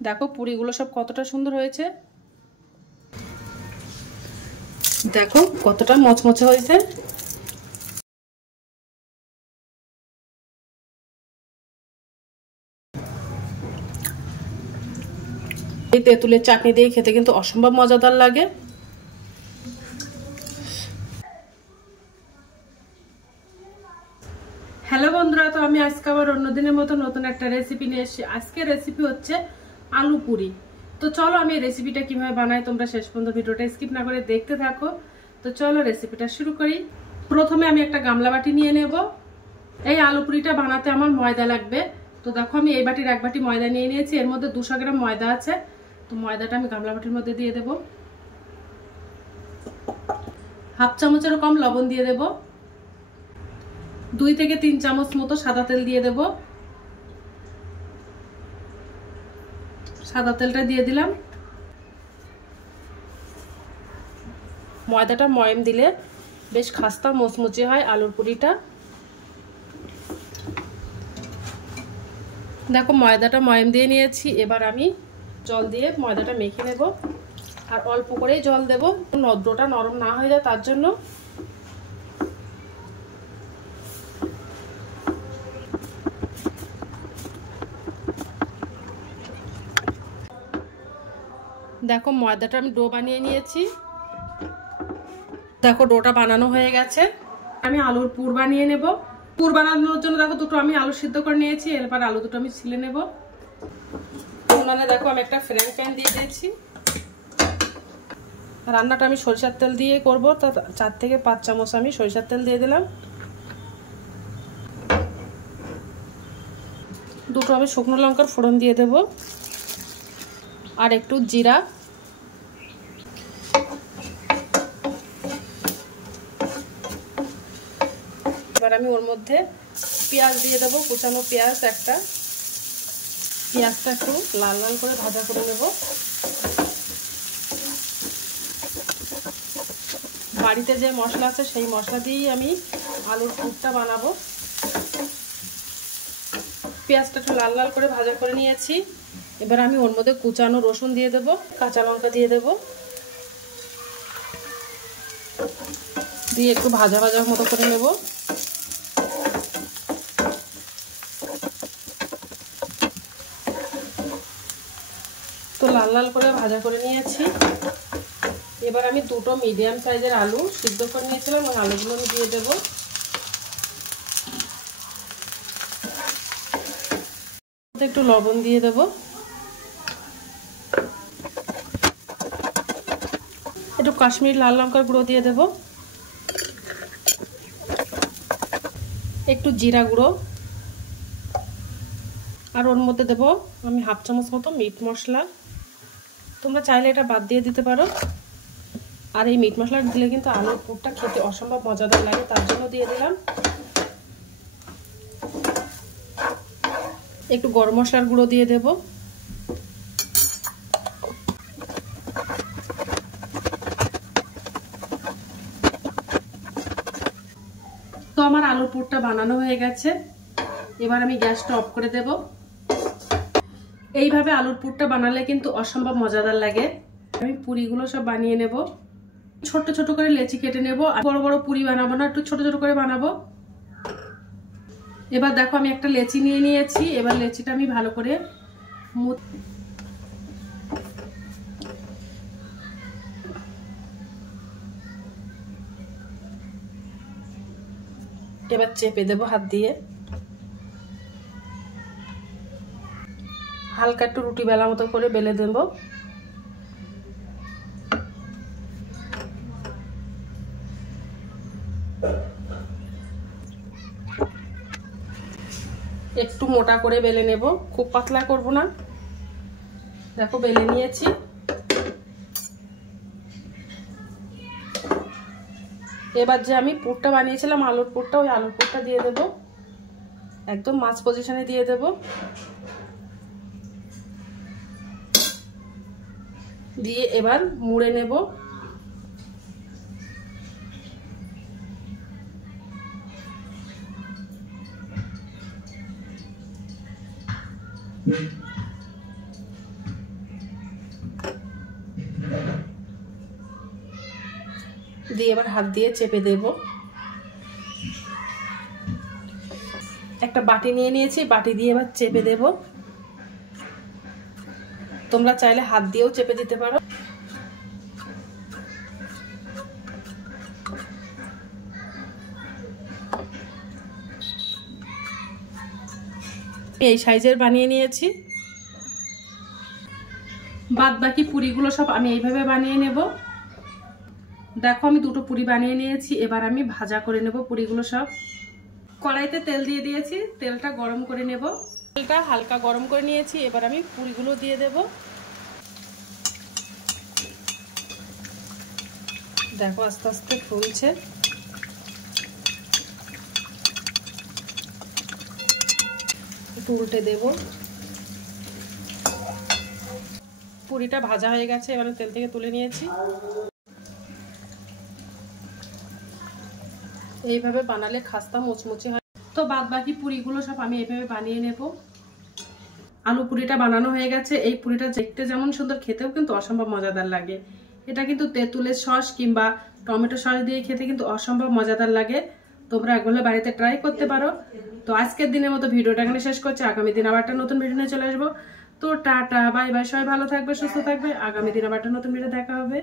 দেখো পুরিগুলো সব কতটা সুন্দর হয়েছে, দেখো কতটা মচমচে হয়েছে। এই তেঁতুলের চাটনি দিয়ে খেতে কিন্তু অসম্ভব মজাদার লাগে। হ্যালো বন্ধুরা, তো আমি আজকে আবার অন্যদিনের মতো নতুন একটা রেসিপি নিয়ে এসেছি। আজকে রেসিপি হচ্ছে আলু পুরি। তো চলো আমি এই রেসিপিটা কিভাবে বানাই তোমরা শেষ পর্যন্ত ভিডিওটা স্কিপ না করে দেখতে থাকো। তো চলো রেসিপিটা শুরু করি। প্রথমে আমি একটা গামলা বাটি নিয়ে নেব। এই আলু পুরিটা বানাতে আমার ময়দা লাগবে। তো দেখো আমি এই বাটির এক বাটি ময়দা নিয়ে নিয়েছি, এর মধ্যে 200 গ্রাম ময়দা আছে। তো ময়দাটা আমি গামলা বাটির মধ্যে দিয়ে দেব। হাফ চামচেরও কম লবণ দিয়ে দেব। 2 থেকে 3 চামচ মতো সাদা তেল দিয়ে দেব। সাদা তেলটা দিয়ে দিলাম। ময়দাটা ময়ম দিলে বেশ খাস্তা মুচমুচে হয় আলুর পুরিটা। দেখো ময়দাটা ময়ম দিয়ে নিয়েছি, এবার আমি জল দিয়ে ময়দাটা মেখে নেব। আর অল্প করেই জল দেব, ডোটা নরম না হয়ে যায় তার জন্য। দেখো ময়দাটা আমি ডো বানিয়ে নিয়েছি। দেখো ডোটা বানানো হয়ে গেছে। আমি আলুর পুর বানিয়ে নেব। পুর বানানোর জন্য দেখো দুটো আমি আলু সিদ্ধ করে নিয়েছি, এরপর আলু দুটো আমি ছিলে নেব। মানে দেখো আমি একটা ফ্রাইং প্যান দিয়ে দিয়েছি। রান্নাটা আমি সরিষার তেল দিয়ে করব, তো 4 থেকে 5 চামচ আমি সরিষার তেল দিয়ে দিলাম। দুটো আমি শুকনো লঙ্কার ফোড়ন দিয়ে দেব, আর একটু জিরা। এবার আমি ওর মধ্যে পেঁয়াজ দিয়ে দেবো, কুচানো পেঁয়াজ একটা। পেঁয়াজটা একটু লাল লাল করে ভাজা করে নেব। বাড়িতে যে মশলা আছে সেই মশলা দিয়েই আমি আলুর পুরটা বানাবো। পেঁয়াজটা একটু লাল লাল করে ভাজা করে নিয়েছি। এবার আমি ওর মধ্যে কুচানো রসুন দিয়ে দেব, কাঁচা লঙ্কা দিয়ে দেব, দিয়ে একটু ভাজা ভাজা মতো করে নেব। তো লাল লাল করে ভাজা করে নিয়েছি। এবার আমি দুটো মিডিয়াম সাইজের আলু সিদ্ধ করে নিয়েছিলাম, এবং আলুগুলো আমি দিয়ে দেব। একটু লবণ দিয়ে দেব, একটু কাশ্মীরি লাল লঙ্কার গুঁড়ো দিয়ে দেব, একটু জিরা গুঁড়ো, আর ওর মধ্যে দেব আমি হাফ চামচ মতো মিট মশলা। তোমরা চাইলে এটা বাদ দিয়ে দিতে পারো। আর এই মিট মশলাটা দিলে কিন্তু আলুর পুরটা খেতে অসম্ভব মজাদার লাগে, তার জন্য দিয়ে দিলাম। একটু গরম মশলার গুঁড়ো দিয়ে দেব। তো আমার আলুর পুরটা বানানো হয়ে গেছে। এবার আমি গ্যাসটা অফ করে দেব। এইভাবে আলুর পুরটা বানালে কিন্তু অসম্ভব মজাদার লাগে। আমি পুরিগুলো সব বানিয়ে নেব। ছোট ছোট করে লেচি কেটে নেব। বড় বড় পুরি বানাবো না, একটু ছোট ছোট করে বানাবো। এবার দেখো আমি একটা লেচি নিয়ে নিয়েছি। এবার লেচিটা আমি ভালো করে এবার চেপে দেব হাত দিয়ে। হালকা একটু রুটি বেলা মতো করে বেলে দেব। একটু মোটা করে বেলে নেব, খুব পাতলা করব না। দেখো বেলে নিয়েছি। এবার যে আমি পুরটা বানিয়েছিলাম আলুর পুরটা, ওই আলুর পুরটা দিয়ে দেব। একদম মাছ পজিশনে দিয়ে দেব। দিয়ে এবার মুড়ে নেব। দিয়ে এবার হাত দিয়ে চেপে দেব। একটা বাটি নিয়ে নিয়েছি, বাটি দিয়ে এবার চেপে দেব। তোমরা চাইলে হাত দিয়েও চেপে দিতে পারো। এই সাইজের বানিয়ে নিয়েছি। বাদ বাকি পুরিগুলো সব আমি এইভাবে বানিয়ে নেব। দেখো আমি দুটো পুরি বানিয়ে নিয়েছি, এবার আমি ভাজা করে নেব পুরিগুলো সব। কড়াইতে তেল দিয়ে দিয়েছি, তেলটা গরম করে নেব। তেলটা হালকা গরম করে নিয়েছি, এবার আমি পুরিগুলো দিয়ে দেব। দেখো আস্তে আস্তে ফুলছে। একটু উল্টে দেব। পুরিটা ভাজা হয়ে গেছে, এবার তেল থেকে তুলে নিয়েছি। এইভাবে বানালে খাস্তা মুচমুচে হয়। তো বাদ বাকি পুরিগুলো সব আমি এইভাবে বানিয়ে নেব। আলু পুরিটা বানানো হয়ে গেছে। এই পুরিটা দেখতে যেমন সুন্দর, খেতেও কিন্তু অসম্ভব মজাদার লাগে। এটা কিন্তু তেঁতুলের সস কিংবা টমেটো সস দিয়ে খেতে কিন্তু অসম্ভব মজাদার লাগে। তোমরা একবার বাড়িতে ট্রাই করতে পারো। তো আজকের দিনের মতো ভিডিওটা এখানে শেষ করছি। আগামী দিন আবার একটা নতুন ভিডিও নিয়ে চলে আসবো। তো টাটা, বাই বাই, সবাই ভালো থাকবে, সুস্থ থাকবে। আগামী দিন আবার একটা নতুন ভিডিও দেখা হবে।